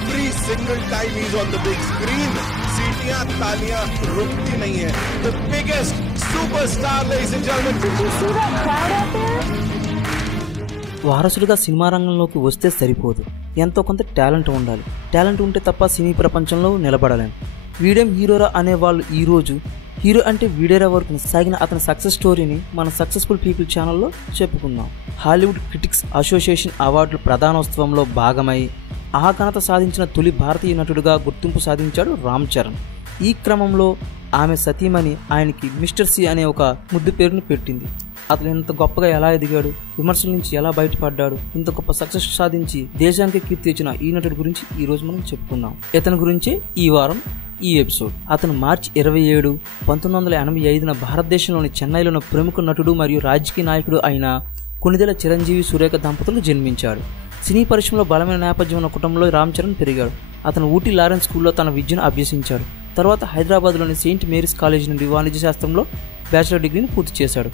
every single time he's on the big screen, सीटियां तालियां रुकती नहीं है. The biggest superstar, ladies and gentlemen. Did you see that crowd out there? వారసుడిగా cinema రంగంలోకి వస్తే సరిపోదు, ఎంతో కొంత టాలెంట్ ఉండాలి. టాలెంట్ ఉంటే తప్ప సినీ ప్రపంచంలో నిలబడలేం. వీడేం హీరోరా అనేవాళ్ళు ఈరోజు హీరో అంటే వీడేరా వరకు సాగిన అతని సక్సెస్ స్టోరీని మన సక్సెస్ఫుల్ పీపుల్ ఛానల్లో చెప్పుకుందాం. హాలీవుడ్ క్రిటిక్స్ అసోసియేషన్ అవార్డుల ప్రధానోత్సవంలో భాగమై ఆ ఘనత సాధించిన తొలి భారతీయ నటుడిగా గుర్తింపు సాధించాడు రామ్ చరణ్. ఈ క్రమంలో ఆమె సతీమణి ఆయనకి మిస్టర్ సి అనే ఒక ముద్దు పేరును పెట్టింది. అతను ఇంత గొప్పగా ఎలా ఎదిగాడు, విమర్శల నుంచి ఎలా బయటపడ్డాడు, ఇంత గొప్ప సక్సెస్ సాధించి దేశానికి కీర్తి తెచ్చిన ఈ నటుడి గురించి ఈ రోజు మనం చెప్పుకుందాం. ఇతని గురించే ఈ వారం ఈ ఎపిసోడ్. అతను మార్చి 27, 1985 భారతదేశంలోని చెన్నైలోని ప్రముఖ నటుడు మరియు రాజకీయ నాయకుడు అయిన కొణిదెల చిరంజీవి సురేఖ దంపతులకు జన్మించాడు. సినీ పరిశ్రమలో బలమైన నేపథ్యం ఉన్న కుటుంబంలో రామ్ చరణ్ పెరిగాడు. అతను ఊటీ లారెన్స్ స్కూల్లో తన విద్యను అభ్యసించాడు. తర్వాత హైదరాబాద్లోని సెయింట్ మేరీస్ కాలేజ్ నుండి వాణిజ్య శాస్త్రంలో బ్యాచిలర్ డిగ్రీని పూర్తి చేశాడు.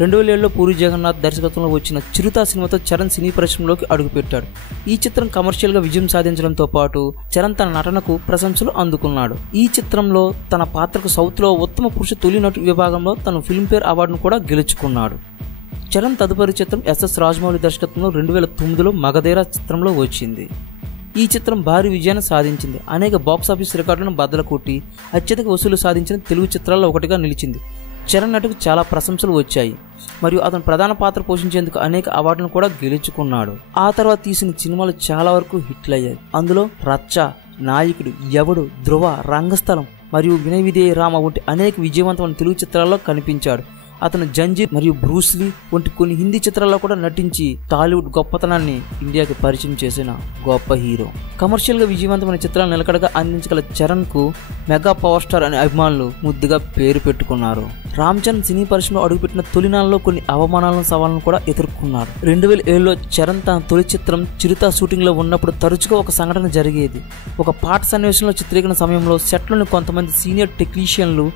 2007లో పూరి జగన్నాథ్ దర్శకత్వంలో వచ్చిన చిరుత సినిమాతో చరణ్ సినీ పరిశ్రమలోకి అడుగుపెట్టాడు. ఈ చిత్రం కమర్షియల్గా విజయం సాధించడంతో పాటు చరణ్ తన నటనకు ప్రశంసలు అందుకున్నాడు. ఈ చిత్రంలో తన పాత్రకు సౌత్లో ఉత్తమ పురుష తొలి నటు విభాగంలో తన ఫిల్మ్ఫేర్ అవార్డును కూడా గెలుచుకున్నాడు. చరణ్ తదుపరి చిత్రం ఎస్ఎస్ రాజమౌళి దర్శకత్వంలో 2009లో మగధీర చిత్రంలో వచ్చింది. ఈ చిత్రం భారీ విజయాన్ని సాధించింది. అనేక బాక్సాఫీస్ రికార్డులను బద్దలు కొట్టి అత్యధిక వసూలు సాధించిన తెలుగు చిత్రాల్లో ఒకటిగా నిలిచింది. చరణ్ నటుకు చాలా ప్రశంసలు వచ్చాయి మరియు అతను ప్రధాన పాత్ర పోషించేందుకు అనేక అవార్డులను కూడా గెలుచుకున్నాడు. ఆ తర్వాత తీసిన సినిమాలు చాలా వరకు హిట్లయ్యాయి. అందులో రచ్చ, నాయకుడు, ఎవడు, ధ్రువ, రంగస్థలం మరియు వినయ విధేయ రామ వంటి అనేక విజయవంతమైన తెలుగు చిత్రాల్లో కనిపించాడు. అతను జంజీర్ మరియు బ్రూస్లీ వంటి కొన్ని హిందీ చిత్రాల్లో కూడా నటించి టాలీవుడ్ గొప్పతనాన్ని ఇండియాకి పరిచయం చేసిన గొప్ప హీరో. కమర్షియల్గా విజయవంతమైన చిత్రాలు నిలకడగా అందించగల చరణ్కు మెగా పవర్ స్టార్ అనే అభిమానులు ముద్దుగా పేరు పెట్టుకున్నారు. రామ్ చరణ్ సినీ పరిశ్రమలో అడుగుపెట్టిన తొలినాళ్ళలో కొన్ని అవమానాలను, సవాళ్ళను కూడా ఎదుర్కొన్నారు. 2007లో చరణ్ తన తొలి చిత్రం చిరుత షూటింగ్లో ఉన్నప్పుడు తరచుగా ఒక సంఘటన జరిగేది. ఒక పాట సన్నివేశంలో చిత్రీకరణ సమయంలో సెట్లోని కొంతమంది సీనియర్ టెక్నీషియన్లు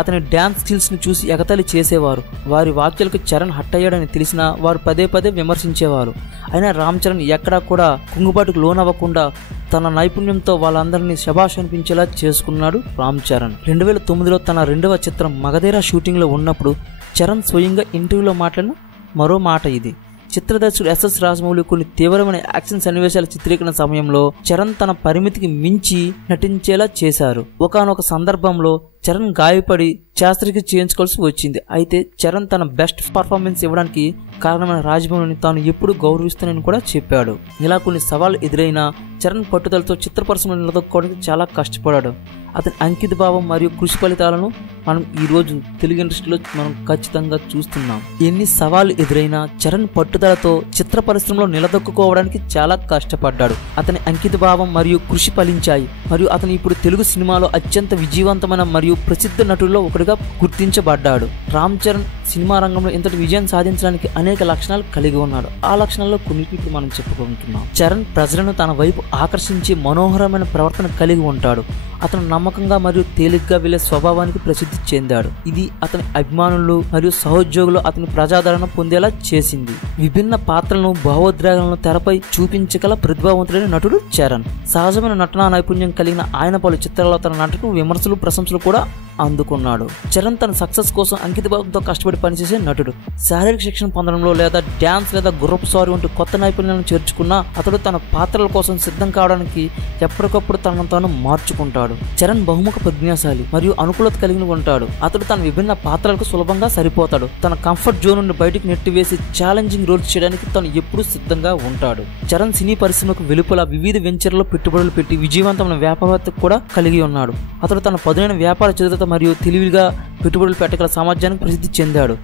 అతని డ్యాన్స్ స్కిల్స్ని చూసి ఎగతాళి చేసేవారు. వారి వాక్యాలకు చరణ్ హట్ అయ్యాడని తెలిసినా వారు పదే పదే విమర్శించేవారు. అయినా రామ్ చరణ్ ఎక్కడా కూడా కుంగుబాటుకు లోనవ్వకుండా తన నైపుణ్యంతో వాళ్ళందరినీ శభాష్ అనిపించేలా చేసుకున్నాడు రామ్ చరణ్. 2009లో తన రెండవ చిత్రం మగధీర షూటింగ్లో ఉన్నప్పుడు చరణ్ స్వయంగా ఇంటర్వ్యూలో మాట్లాడిన మరో మాట ఇది. చిత్రదర్శకుడు ఎస్ఎస్ రాజమౌళి కొన్ని తీవ్రమైన యాక్షన్ సన్నివేశాల చిత్రీకరణ సమయంలో చరణ్ తన పరిమితికి మించి నటించేలా చేశారు. ఒకానొక సందర్భంలో చరణ్ గాయపడి శస్త్రచికిత్స చేయించుకోవాల్సి వచ్చింది. అయితే చరణ్ తన బెస్ట్ పర్ఫార్మెన్స్ ఇవ్వడానికి కారణమైన రాజమౌళిని తాను ఎప్పుడు గౌరవిస్తానని కూడా చెప్పాడు. ఇలా కొన్ని సవాళ్లు ఎదురైనా చరణ్ పట్టుదలతో చిత్ర పరిశ్రమలో నిలదొక్కుకోవడానికి చాలా కష్టపడాడు. అతని అంకిత భావం మరియు కృషి ఫలితాలను మనం ఈ రోజు తెలుగు ఇండస్ట్రీలో మనం ఖచ్చితంగా చూస్తున్నాం. ఎన్ని సవాళ్లు ఎదురైనా చరణ్ పట్టుదలతో చిత్ర పరిశ్రమలో నిలదొక్కుకోవడానికి చాలా కష్టపడ్డాడు. అతని అంకిత భావం మరియు కృషి ఫలించాయి మరియు అతను ఇప్పుడు తెలుగు సినిమాలో అత్యంత విజయవంతమైన మరియు ప్రసిద్ధ నటుల్లో ఒకటిగా గుర్తించబడ్డాడు. రామ్ చరణ్ సినిమా రంగంలో ఇంతటి విజయం సాధించడానికి అనేక లక్షణాలు కలిగి ఉన్నాడు. ఆ లక్షణాల్లో కొన్నిటిని మనం చెప్పుకుంటున్నాం. చరణ్ ప్రజలను తన వైపు ఆకర్షించే మనోహరమైన ప్రవర్తన కలిగి ఉంటాడు. అతను నమ్మకంగా మరియు తేలిగ్గా వెళ్లే స్వభావానికి ప్రసిద్ధి చెందాడు. ఇది అతని అభిమానులు మరియు సహోద్యోగులు అతని ప్రజాదరణ పొందేలా చేసింది. విభిన్న పాత్రలను, భావోద్రేకాలను తెరపై చూపించగల ప్రతిభావంతుడైన నటుడు చరణ్. సహజమైన నటనా నైపుణ్యం కలిగిన ఆయన పలు చిత్రాల్లో తన నటనకు విమర్శలు, ప్రశంసలు కూడా అందుకున్నాడు. చరణ్ తన సక్సెస్ కోసం అంకిత భావంతో కష్టపడి పనిచేసే నటుడు. శారీరక శిక్షణ పొందడంలో లేదా డ్యాన్స్ లేదా గుర్రపు సారి వంటి కొత్త నైపుణ్యాలను చేర్చుకున్నా అతడు తన పాత్రల కోసం సిద్ధం కావడానికి ఎప్పటికప్పుడు తనను తాను మార్చుకుంటాడు. చరణ్ బహుముఖ ప్రజ్ఞాశాలి మరియు అనుకూలత కలిగి ఉంటాడు. అతడు తన విభిన్న పాత్రలకు సులభంగా సరిపోతాడు. తన కంఫర్ట్ జోన్ నుండి బయటకు నెట్టివేసి ఛాలెంజింగ్ రోల్స్ చేయడానికి తను ఎప్పుడూ సిద్ధంగా ఉంటాడు. చరణ్ సినీ పరిశ్రమకు వెలుపల వివిధ వెంచర్లలో పెట్టుబడులు పెట్టి విజయవంతమైన వ్యాపారవేత్త కూడా కలిగి ఉన్నాడు. అతడు తన పదునైన వ్యాపార చతురత మరియు తెలివిగా పెట్టుబడులు పెట్టగల సామర్థ్యానికి ప్రసిద్ధి చెందాడు.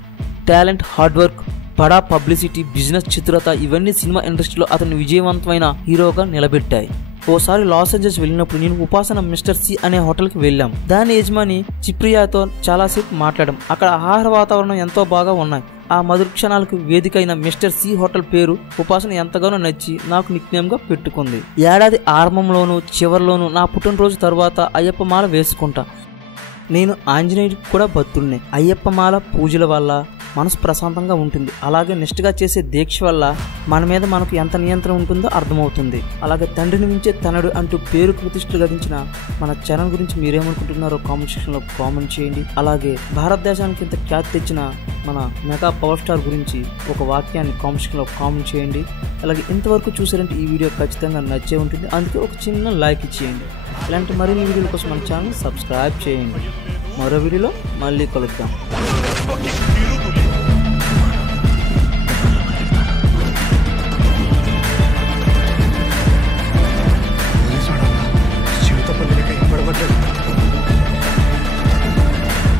టాలెంట్, హార్డ్ వర్క్, బడా పబ్లిసిటీ, బిజినెస్ చతురత ఇవన్నీ సినిమా ఇండస్ట్రీలో అతన్ని విజయవంతమైన హీరోగా నిలబెట్టాయి. ఓసారి లాస్ ఏంజల్స్ వెళ్ళినప్పుడు నేను ఉపాసన మిస్టర్ సి అనే హోటల్కి వెళ్ళాం. దాని యజమాని చిప్రియాతో చాలాసేపు మాట్లాడాం. అక్కడ ఆహార వాతావరణం ఎంతో బాగా ఉన్నాయి. ఆ మధుర క్షణాలకు వేదిక అయిన మిస్టర్ సి హోటల్ పేరు ఉపాసన ఎంతగానో నచ్చి నాకు నిక్నేమ్గా పెట్టుకుంది. ఏడాది ఆరంభంలోనూ చివరిలోనూ నా పుట్టినరోజు తర్వాత అయ్యప్ప మాల వేసుకుంటా. నేను ఆంజనేయుడికి కూడా భక్తుడిని. అయ్యప్ప మాల పూజల వల్ల మనసు ప్రశాంతంగా ఉంటుంది. అలాగే నిష్ఠగా చేసే దీక్ష వల్ల మన మీద మనకు ఎంత నియంత్రణ ఉంటుందో అర్థమవుతుంది. అలాగే తండ్రిని మించే తనడు అంటూ పేరు ప్రతిష్టలు గడించిన మన చరణ్ గురించి మీరేమనుకుంటున్నారో కామెంట్ సెక్షన్లో కామెంట్ చేయండి. అలాగే భారతదేశానికి ఇంత ఖ్యాతి తెచ్చిన మన మెగా పవర్ స్టార్ గురించి ఒక వాక్యాన్ని కామెంట్ సెక్షన్లో కామెంట్ చేయండి. అలాగే ఇంతవరకు చూసారంటే ఈ వీడియో ఖచ్చితంగా నచ్చే ఉంటుంది, అందుకే ఒక చిన్న లైక్ ఇచ్చేయండి. ఇలాంటి మరిన్ని వీడియోల కోసం మన ఛానల్ సబ్స్క్రైబ్ చేయండి. మరో వీడియోలో మళ్ళీ కలుద్దాం.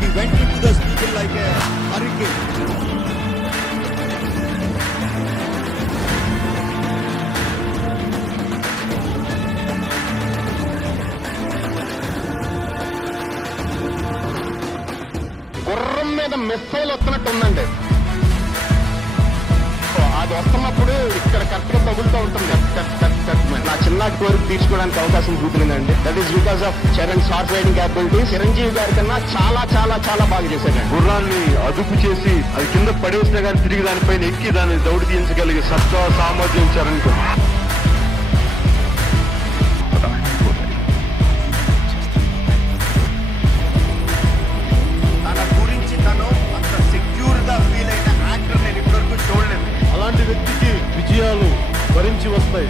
He went into the people like a hurricane. గుర్రం మీద మిస్సైల్ వస్తున్నట్టు ఉందండి. అది వస్తున్నప్పుడు ఇక్కడ కరెక్ట్గా తగులుతూ ఉంటుంది. నా చిన్నటి కోరిక తీర్చుకోవడానికి అవకాశం చూపిందండి. That is because of Charan horse riding capability. Chiranjeevi గారి కన్నా చాలా చాలా చాలా బాగా చేశాడు. గుర్రాన్ని అదుపు చేసి అది కింద పడేసినా కానీ తిరిగి దానిపైన ఎక్కి దాన్ని దౌడి తీయించగలిగే సత్తా సామర్థ్యం చరణ్. తన గురించి తను అంత సెక్యూర్ గా ఫీల్ అయిన యాక్టర్ నేను ఇప్పటివరకు చూడలేదు. అలాంటి వ్యక్తికి విజయాలు భరించి వస్తాయి.